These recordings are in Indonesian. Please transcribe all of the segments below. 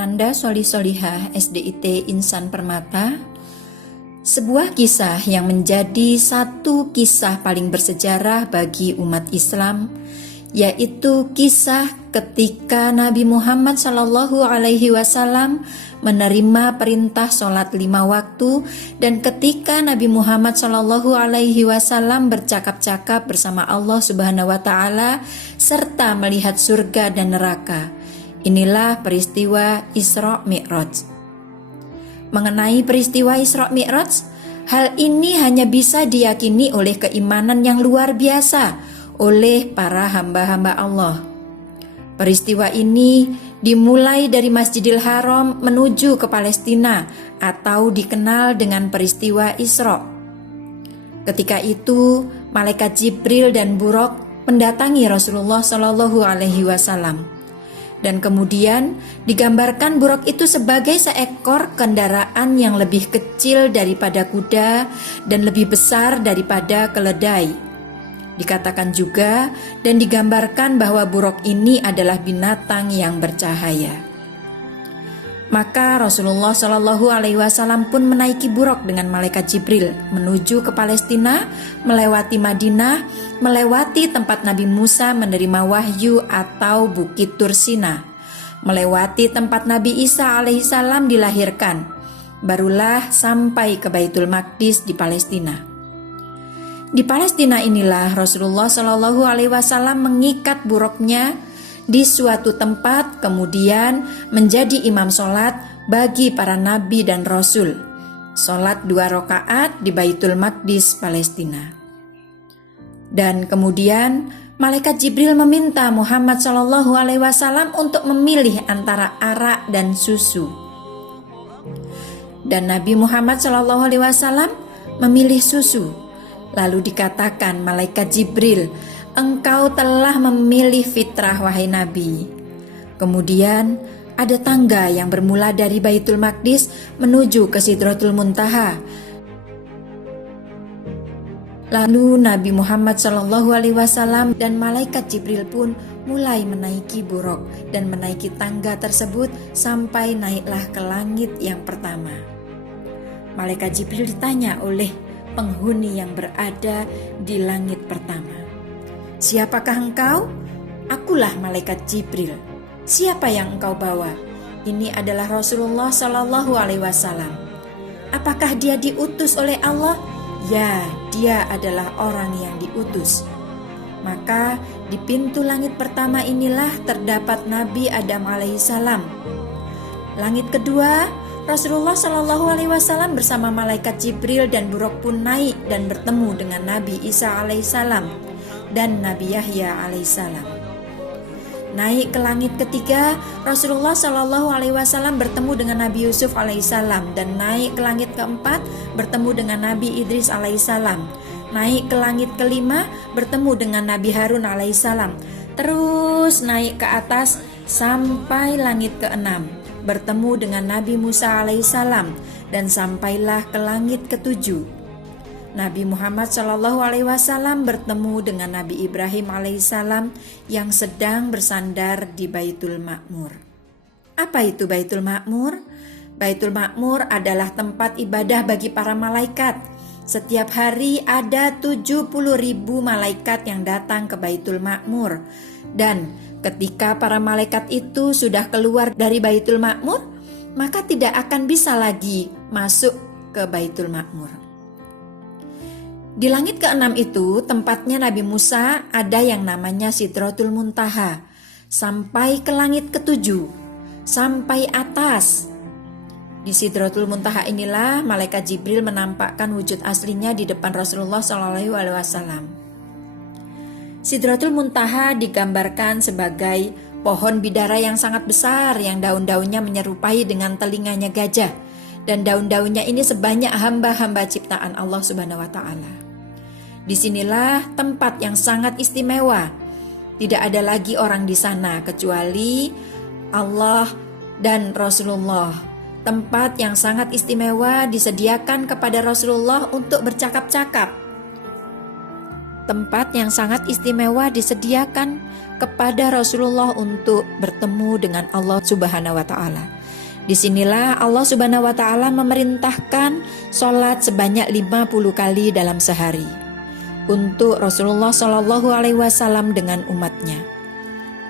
Ananda Sholih Sholihah SDIT Insan Permata, sebuah kisah yang menjadi satu kisah paling bersejarah bagi umat Islam, yaitu kisah ketika Nabi Muhammad SAW menerima perintah sholat 5 waktu, dan ketika Nabi Muhammad SAW bercakap-cakap bersama Allah Subhanahu wa Ta'ala serta melihat surga dan neraka. Inilah peristiwa Isra Mi'raj. Mengenai peristiwa Isra Mi'raj, hal ini hanya bisa diyakini oleh keimanan yang luar biasa oleh para hamba-hamba Allah. Peristiwa ini dimulai dari Masjidil Haram menuju ke Palestina atau dikenal dengan peristiwa Isra. Ketika itu, malaikat Jibril dan Buraq mendatangi Rasulullah SAW. Dan kemudian digambarkan Buraq itu sebagai seekor kendaraan yang lebih kecil daripada kuda dan lebih besar daripada keledai. Dikatakan juga dan digambarkan bahwa Buraq ini adalah binatang yang bercahaya. Maka Rasulullah SAW pun menaiki Buraq dengan malaikat Jibril menuju ke Palestina, melewati Madinah, melewati tempat Nabi Musa menerima wahyu atau Bukit Tursina, melewati tempat Nabi Isa alaihissalam dilahirkan, barulah sampai ke Baitul Maqdis di Palestina. Di Palestina inilah Rasulullah SAW mengikat buruknya di suatu tempat, kemudian menjadi imam sholat bagi para nabi dan rasul. Sholat 2 rakaat di Baitul Maqdis, Palestina. Dan kemudian malaikat Jibril meminta Muhammad SAW untuk memilih antara arak dan susu. Dan Nabi Muhammad SAW memilih susu. Lalu dikatakan malaikat Jibril, "Engkau telah memilih fitrah wahai Nabi." Kemudian ada tangga yang bermula dari Baitul Maqdis menuju ke Sidratul Muntaha. Lalu Nabi Muhammad SAW dan malaikat Jibril pun mulai menaiki Buraq dan menaiki tangga tersebut sampai naiklah ke langit yang pertama. Malaikat Jibril ditanya oleh penghuni yang berada di langit pertama, "Siapakah engkau?" "Akulah malaikat Jibril." "Siapa yang engkau bawa?" "Ini adalah Rasulullah SAW." "Apakah dia diutus oleh Allah?" "Ya, dia adalah orang yang diutus." Maka di pintu langit pertama inilah terdapat Nabi Adam alaihissalam. Langit kedua, Rasulullah SAW bersama malaikat Jibril dan Buraq pun naik dan bertemu dengan Nabi Isa alaihissalam dan Nabi Yahya alaihissalam. Naik ke langit ketiga, Rasulullah SAW bertemu dengan Nabi Yusuf alaihissalam, dan naik ke langit keempat bertemu dengan Nabi Idris alaihissalam. Naik ke langit kelima bertemu dengan Nabi Harun alaihissalam. Terus naik ke atas sampai langit keenam bertemu dengan Nabi Musa alaihissalam, dan sampailah ke langit ketujuh. Nabi Muhammad SAW bertemu dengan Nabi Ibrahim alaihissalam yang sedang bersandar di Baitul Ma'mur. Apa itu Baitul Ma'mur? Baitul Ma'mur adalah tempat ibadah bagi para malaikat. Setiap hari ada 70.000 malaikat yang datang ke Baitul Ma'mur. Dan ketika para malaikat itu sudah keluar dari Baitul Ma'mur, maka tidak akan bisa lagi masuk ke Baitul Ma'mur. Di langit keenam itu tempatnya Nabi Musa, ada yang namanya Sidratul Muntaha, sampai ke langit ketujuh, sampai atas. Di Sidratul Muntaha inilah malaikat Jibril menampakkan wujud aslinya di depan Rasulullah SAW. Sidratul Muntaha digambarkan sebagai pohon bidara yang sangat besar yang daun-daunnya menyerupai dengan telinganya gajah, dan daun-daunnya ini sebanyak hamba-hamba ciptaan Allah Subhanahu wa Ta'ala. Disinilah tempat yang sangat istimewa. Tidak ada lagi orang di sana kecuali Allah dan Rasulullah. Tempat yang sangat istimewa disediakan kepada Rasulullah untuk bercakap-cakap. Tempat yang sangat istimewa disediakan kepada Rasulullah untuk bertemu dengan Allah Subhanahu wa Ta'ala. Disinilah Allah Subhanahu wa Ta'ala memerintahkan sholat sebanyak 50 kali dalam sehari untuk Rasulullah Shallallahu Alaihi Wasallam dengan umatnya.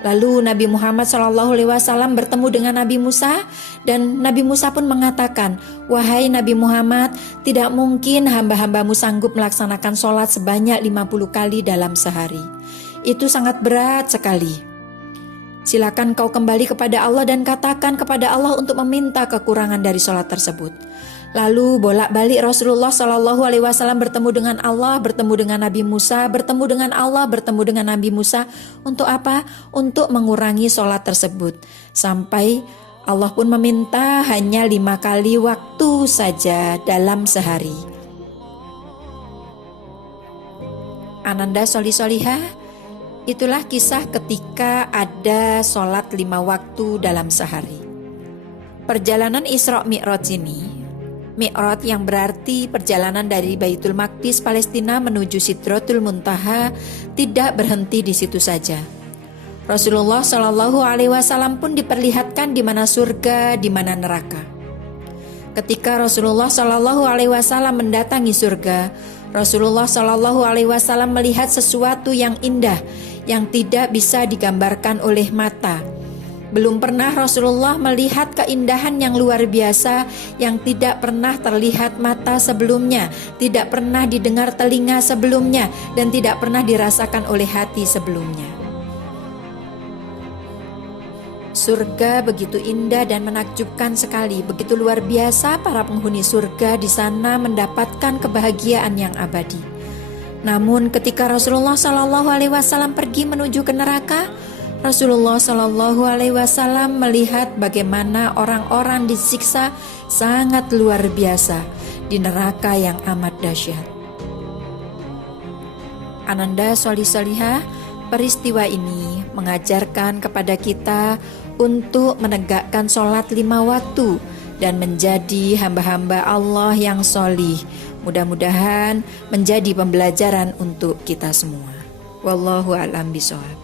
Lalu Nabi Muhammad SAW bertemu dengan Nabi Musa, dan Nabi Musa pun mengatakan, "Wahai Nabi Muhammad, tidak mungkin hamba-hambamu sanggup melaksanakan sholat sebanyak 50 kali dalam sehari. Itu sangat berat sekali. Silakan kau kembali kepada Allah dan katakan kepada Allah untuk meminta kekurangan dari sholat tersebut." Lalu bolak-balik Rasulullah SAW bertemu dengan Allah, bertemu dengan Nabi Musa, bertemu dengan Allah, bertemu dengan Nabi Musa. Untuk apa? Untuk mengurangi sholat tersebut. Sampai Allah pun meminta hanya 5 kali waktu saja dalam sehari. Ananda Sholih Sholihah, itulah kisah ketika ada sholat 5 waktu dalam sehari. Perjalanan Isra Mi'raj ini, Mi'raj yang berarti perjalanan dari Baitul Maqdis Palestina menuju Sidratul Muntaha, tidak berhenti di situ saja. Rasulullah Shallallahu Alaihi Wasallam pun diperlihatkan di mana surga, di mana neraka. Ketika Rasulullah Shallallahu Alaihi Wasallam mendatangi surga, Rasulullah Shallallahu Alaihi Wasallam melihat sesuatu yang indah yang tidak bisa digambarkan oleh mata. Belum pernah Rasulullah melihat keindahan yang luar biasa yang tidak pernah terlihat mata sebelumnya, tidak pernah didengar telinga sebelumnya, dan tidak pernah dirasakan oleh hati sebelumnya. Surga begitu indah dan menakjubkan sekali, begitu luar biasa. Para penghuni surga di sana mendapatkan kebahagiaan yang abadi. Namun ketika Rasulullah SAW pergi menuju ke neraka, Rasulullah Shallallahu Alaihi Wasallam melihat bagaimana orang-orang disiksa sangat luar biasa di neraka yang amat dahsyat. Ananda Sholih Sholihah, peristiwa ini mengajarkan kepada kita untuk menegakkan sholat 5 waktu dan menjadi hamba-hamba Allah yang sholih. Mudah-mudahan menjadi pembelajaran untuk kita semua. Wallahu a'lam bishawab.